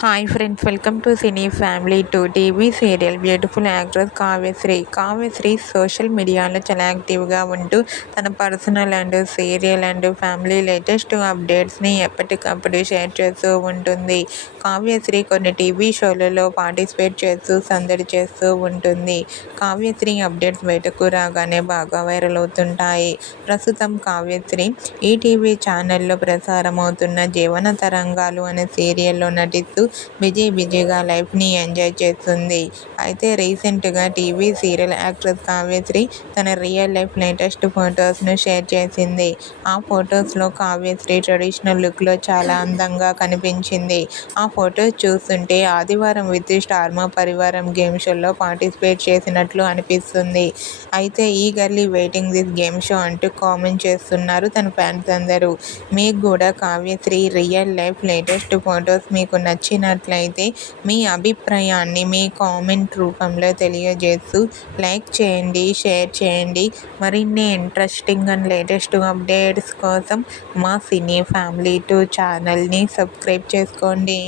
Hi friends, welcome to cine family to TV serial beautiful actress Kavyashree. Kavyashree social మీడియాలో చాలా యాక్టివ్గా ఉంటూ తన personal and serial and family latest అప్డేట్స్ని ఎప్పటికప్పుడు షేర్ చేస్తూ ఉంటుంది. కావ్యశ్రీ కొన్ని టీవీ షోలలో పార్టిసిపేట్ చేస్తూ సందడి చేస్తూ ఉంటుంది. కావ్యశ్రీ అప్డేట్స్ బయటకు రాగానే బాగా వైరల్ అవుతుంటాయి. ప్రస్తుతం కావ్యశ్రీ ఈటీవీ ఛానల్లో ప్రసారమవుతున్న జీవన తరంగాలు అనే సీరియల్లో నటిస్తూ బిజీగా లైఫ్ని ఎంజాయ్ చేస్తుంది. అయితే రీసెంట్గా టీవీ సీరియల్ యాక్ట్రెస్ కావ్యశ్రీ తన రియల్ లైఫ్ లేటెస్ట్ ఫొటోస్ను షేర్ చేసింది. ఆ ఫొటోస్లో కావ్యశ్రీ ట్రెడిషనల్ లుక్లో చాలా అందంగా కనిపించింది. ఆ ఫొటోస్ చూస్తుంటే ఆదివారం విత్ స్టార్ మా పరివారం గేమ్ షోలో పార్టిసిపేట్ చేసినట్లు అనిపిస్తుంది. అయితే eagerly waiting this game show అంటూ కామెంట్ చేస్తున్నారు తన ఫ్యాన్స్ అందరూ. మీకు కూడా Kavyasri real life latest photos మీకు నచ్చినట్లయితే మీ అభిప్రాయాన్ని మీ కామెంట్ రూపంలో తెలియజేస్తూ లైక్ చేయండి, షేర్ చేయండి. మరిన్ని ఇంట్రెస్టింగ్ అండ్ లేటెస్ట్ అప్డేట్స్ కోసం మా సినీ ఫ్యామిలీ 2 ఛానల్ని సబ్స్క్రైబ్ చేసుకోండి.